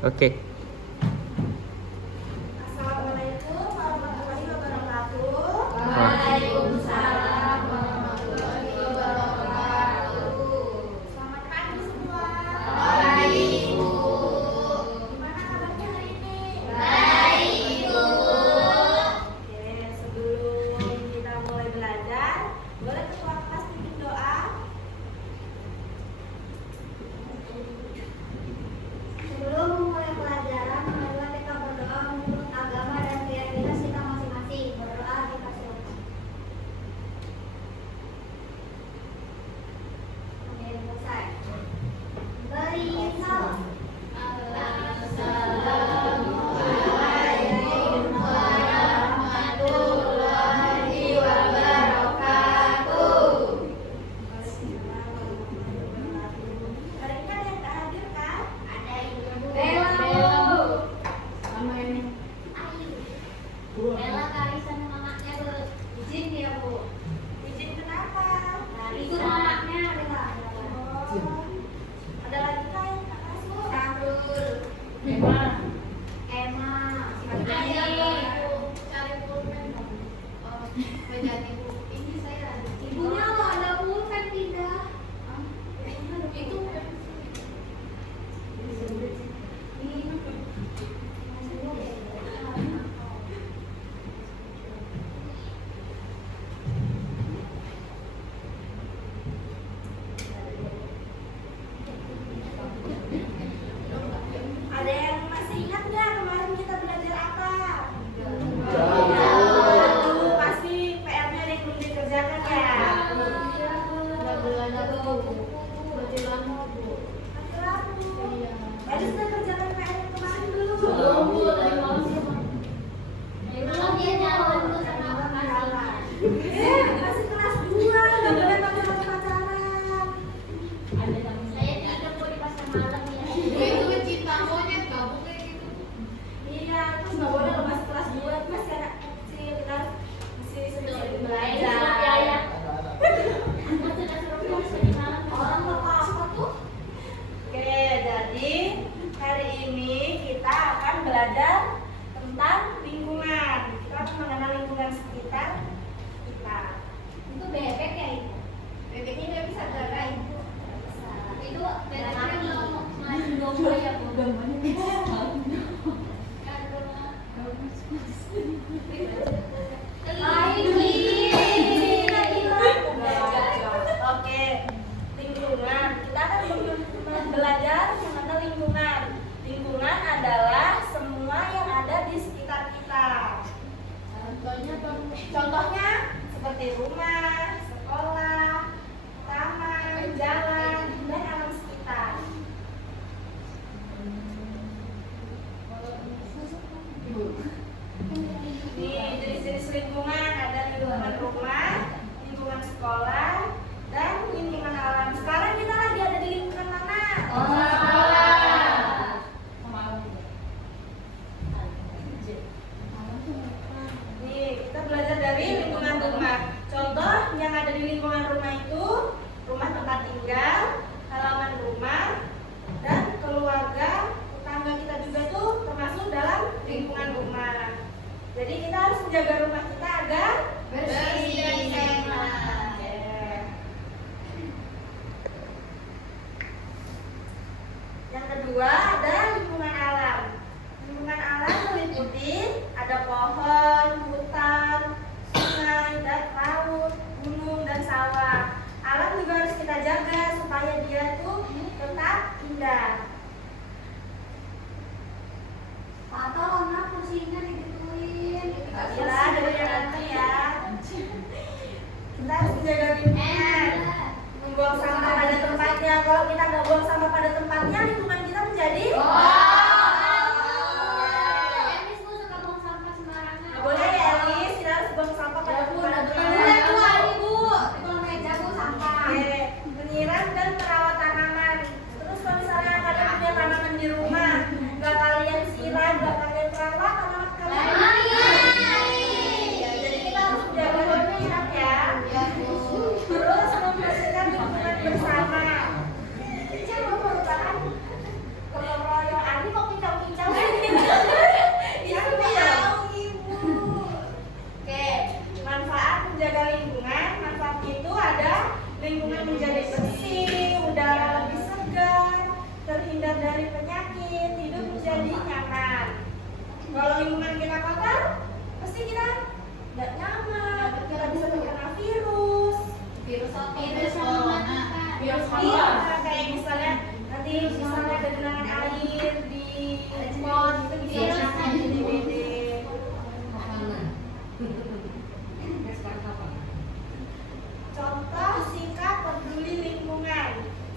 Oke. Assalamualaikum warahmatullahi wabarakatuh. Waalaikumsalam warahmatullahi wabarakatuh. Selamat pagi semua. Pagi, Ibu. Gimana kabarnya hari ini? Baik, Ibu. Oke, sebelum kita mulai belajar, boleh ketua kelas pimpin doa? Sebelum memulai pelajaran, marilah kita berdoa menurut agama dan keyakinan kita masing-masing. Berdoa kita silakan. Oke, selesai. Beri salam. Assalamualaikum warahmatullahi wabarakatuh. Hari ini ada yang tak hadir kan? Ada Ibu. Bella. Sama ini. Bella, Karisa, sama mamanya tuh. Izin dia, Bu. Izin kenapa? Ikut mamanya, Bella. Oh, ada lagi kan yang tak masuk? Sahrul. Emma. Cari pulpen dong. Oh, meja Ibu. Ini saya ada. Ibunya mau ada pulpen tidak? Itu Ada yang masih ingat nggak kemarin kita belajar apa? Pasti PR-nya ada yang belum dikerjakan ya? Ragu. Tadi sudah kerjakan PR yang kemarin belum? Masih kelas 2, nggak boleh pacaran-pacaran. Iya, terus nggak boleh loh masih kelas 2, itu masih anak kecil, kita harus masih sering belajar. Orang apa tuh? Oke, jadi hari ini kita akan belajar tentang lingkungan. Kita akan mengenal lingkungan sekitar kita. Itu bebek ya, Ibu? bebeknya dia bisa jaga Ibu. Itu bebeknya mau maju domba ya, Bu? Oke, lingkungan. Kita akan belajar mengenal lingkungan. Lingkungan adalah semua yang ada di sekitar kita. Contohnya seperti rumah, sekolah, taman, jalan, dan alam sekitar. Kalau lingkungan kita kotor, pasti kita nggak nyaman, kita bisa terkena virus. Virus apa? Virus corona. Virus Iya, apa? kayak misalnya nanti misalnya ada genangan air di pot itu bisa Virus jadi DBD. Contoh sikap peduli lingkungan.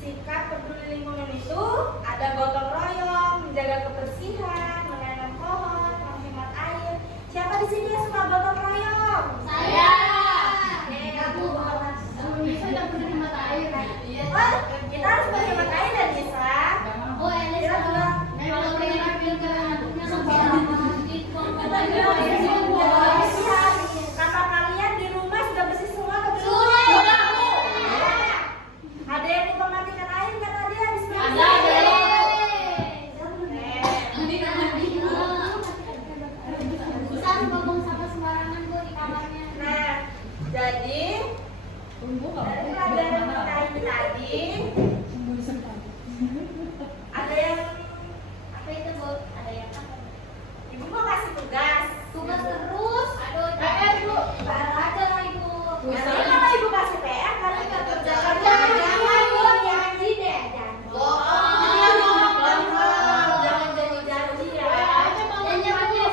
Sikap peduli lingkungan itu ada gotong royong, menjaga kebersihan, menanam pohon, menghemat air. Siapa di sini yang suka gotong royong? Saya. Aku balas. Bisa nggak pernah hemat air? Iya. Oh, kita harus menghemat air dan bisa. Oh, Elis Kita juga Kalau pengen filter, kita juga harus menjaga kebersihan. Kakak kalian di rumah sudah bersih semua atau belum? Sudah. Ada yang lupa matikan air kan ada habis mandi? Ada. Bisa ngomong sama sembarangan Bu di kamarnya. Nah, jadi dari pelajaran kita ini tadi ada yang Apa itu Bu? Ada yang apa? ibu mau kasih tugas. Tugas terus. Aduh, PR, Bu. Baru aja lah Ibu. Nanti kalau ibu kasih PR kalian nggak kerja kerja Janji deh, janji. jangan janji ya. Janji apa Bu?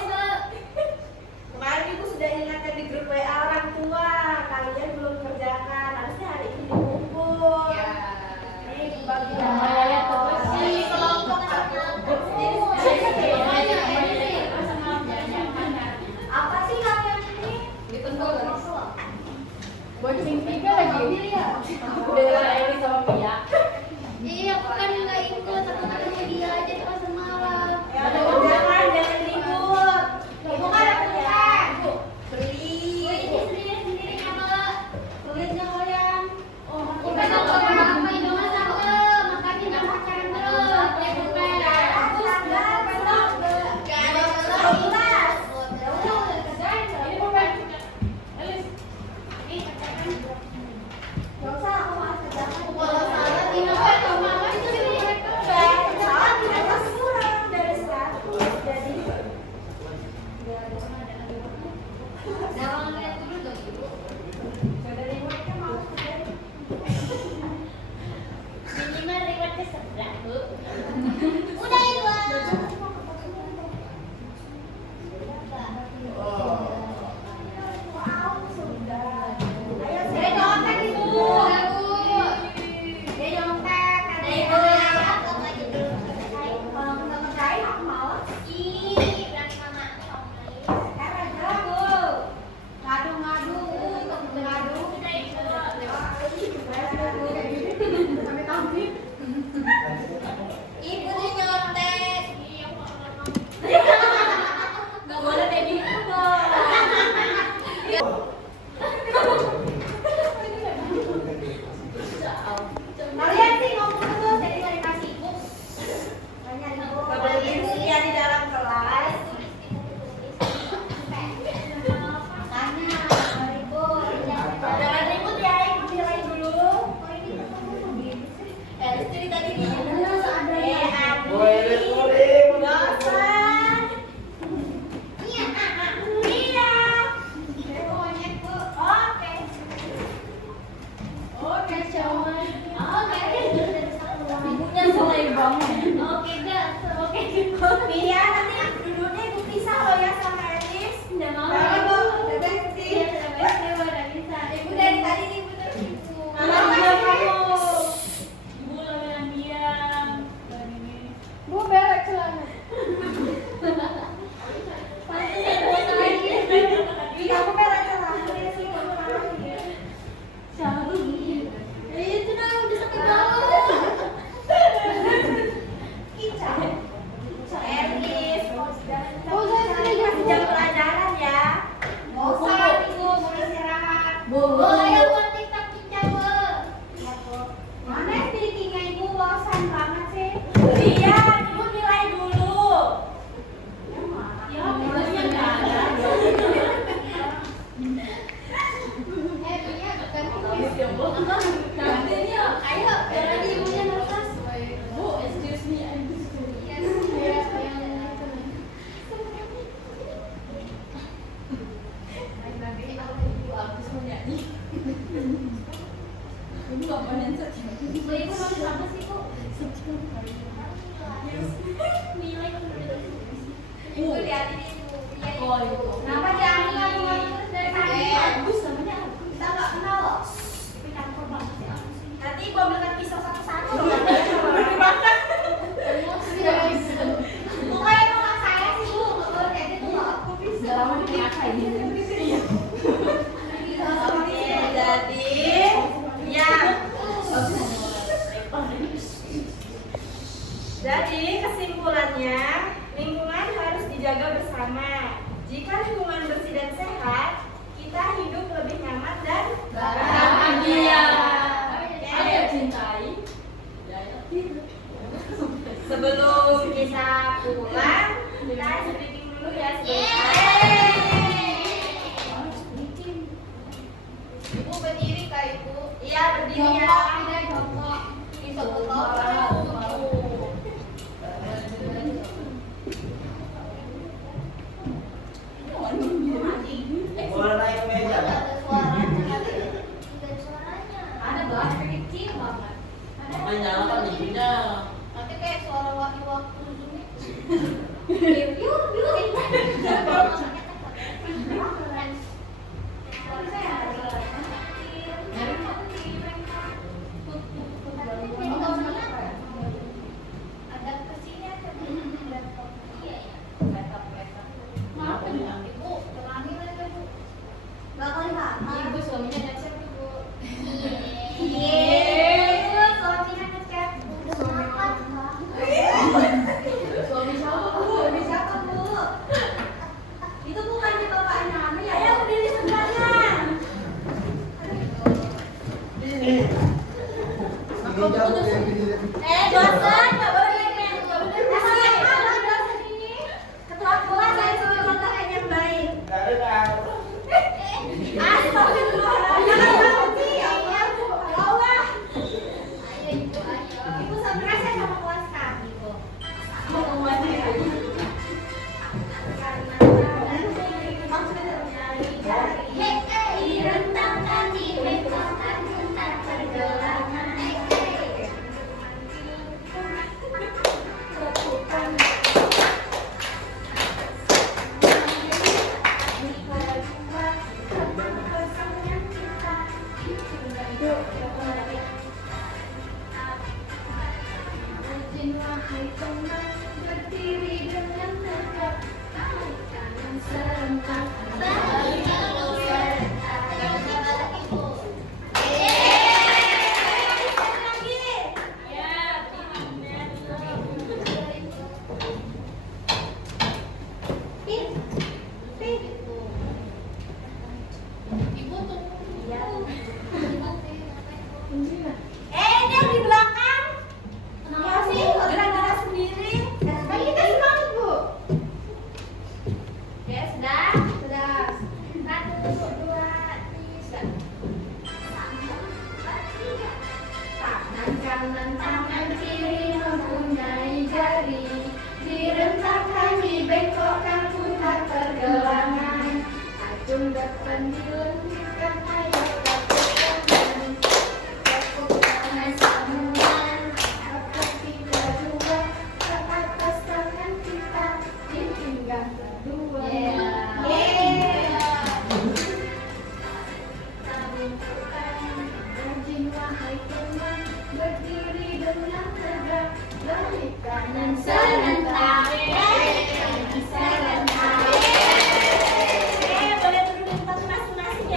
Kemarin ibu sudah ingatkan di grup WA orang tua kalian belum kerjakan harusnya hari ini dikumpul. Ini bagi Di kelompok Apa sih kalian ini? Bocing tiga lagi. Udah ini sama Pia. Iya, aku kan nggak ikut. Aku kan sama dia aja di pasar malam. Ya udah kerjakan jangan ribut. Ibu kan ada kerjaan. Beli. Ini sendiri apa? Tulis nggak kalian? Aku kan apa itu mas aku makanya nggak pacaran terus. Ya bukan. Aku sudah belum. Gak ada Kelas. Ya udah kerjain. Ini pemain. Elis. Ini kerjakan. Gak usah aku mau kerjakan. Kalau salah tinggal kan mama itu sih mereka. Salah kita kurang dari 100 jadi Jangan lihat dulu dong Ibu. dari mereka mau kerjain. Minimal rewardnya 100. Udah Ibu. Wow, sudah. Ayo Dia saya nyontek Ibu. Dia nyontek. Ada Ibu yang aku aja dulu. kalau nggak kerjain aku malas. Ih, berani mama. Aja bu. Ngadu-ngadu, ngadu. Udah Ibu. Sampai kambing. Ibu dia nyontek. Nggak boleh kayak gitu. Kalian sih ngomong terus jadi nggak dikasih ibu. Nggak boleh gitu ya di dalam kelas. Jangan ribut ya, ibu nilai dulu. Dari tadi di dosen. Iya. Oke. Oke, cuman. Oke. Ibunya selai banget. Oke, dah. Oke. Iya, nanti duduknya ibu pisah loh ya sama Elis. Udah mau. Jangan bu, udah Iya, udah bisa. Ibu dari tadi nih bener Ibu. Kalau diam kamu. Ibu yang diam. Dan ini. Bu berak celana. Kamu merah celah. Sih, kamu marah ya. Itu dah udah sakit banget. Kicau. Elis, Oh, saya sering masih jam pelajaran ya. Nggak usah, ibu mau istirahat. Oh, ayo buat TikTok pincang, Bu. Mana yang bikinnya ibu bosan banget sih? Iya, ibu nilai dulu. jadi itu dia itu. Oh, itu. Kenapa jangan ngomong terus dari tadi? Bagus namanya. Kita nggak kenal loh. Tapi campur banget ya. Nanti gua belikan pisau satu-satu. Emosi guys. Pokoknya kakak saya sih bu, nggak boleh kayak gitu loh. Udah lama dipakai ini. Oke, jadi ya. Jadi kesimpulannya, lingkungan harus dijaga bersama. Jika lingkungan bersih dan sehat, kita hidup lebih nyaman dan Bahagia. Oke. Saya cintai. Daya tiru. Sebelum kita pulang, kita speaking dulu ya sebentar. Ibu berdiri kak ibu. Iya, berdiri ya. Jongkok tidak jongkok. Bisa foto. Boleh naik ke meja Ada kan? suaranya kali. Ada suaranya. Ada belas kecil banget. Makanya nyalakan ibunya. Nanti kayak suara waktu-waktu ini. Ada kesini ada laptop. Iya ya. Laptop. Maaf ya. Ibu, tenangin aja bu. Nggak kali apa. Ibu suaminya ngechat tuh bu. Yeay, suaminya ngechat. Semangat. Suami siapa bu? Suami siapa bu? Itu bukannya bapaknya Anu ya? Ayo berdiri sebelahnya. Ini. Ini jauh yang ini. Dosen, nggak boleh main, nggak boleh Emang main. yang mana dosen ini? Ketua kelas saya suruh kontak yang baik. Gak ada kan? Astagfirullahaladzim. Jangan takut sih, ya Bu. Allah. Ayo ibu, ayo. Ibu sebenarnya saya sama kelas kami bu. Direntangkan di bengkokan juntak pergelangan. Wahai teman, berdiri dengan tegak, naik kanan serentak, balik kanan serentak. Pin, pin. Ibu tuh. Iya. Dia di belakang. Kenapa sih? Gerak-gerak sendiri. Kan kita semangat bu. Ya, sudah. Sudah. 1, 2, 3. Tangan kanan, tangan kiri mempunyai jari, direntangkan, dibengkokkan, putar pergelangan. Ajung depan dilengkapkan, ayo lakukan. Tepuk tangan sambungan, angkat tiga dua, ke atas tangan kita, di pinggang kedua. Rajin wahai teman, berdiri dengan tegak, balik kanan serentak, balik kanan serentak. Boleh duduk di tempat masing-masing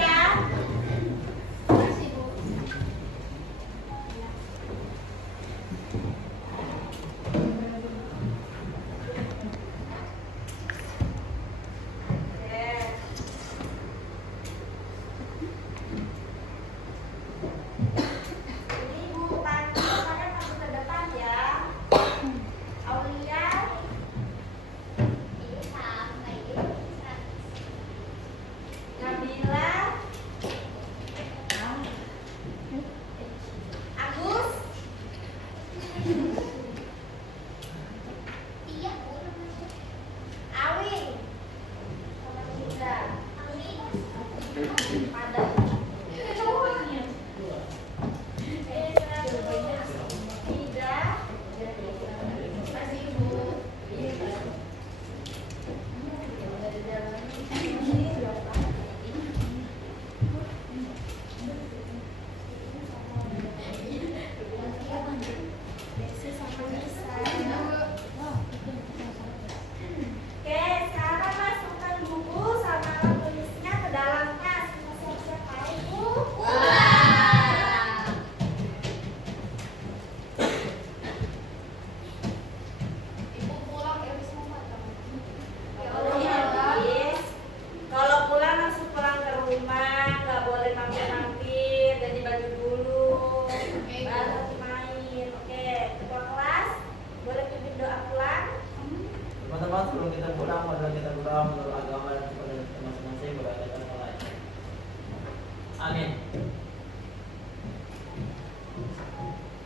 Amin.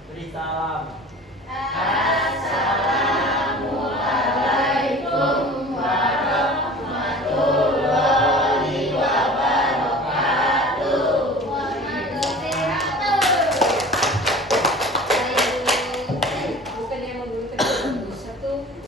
Beri salam.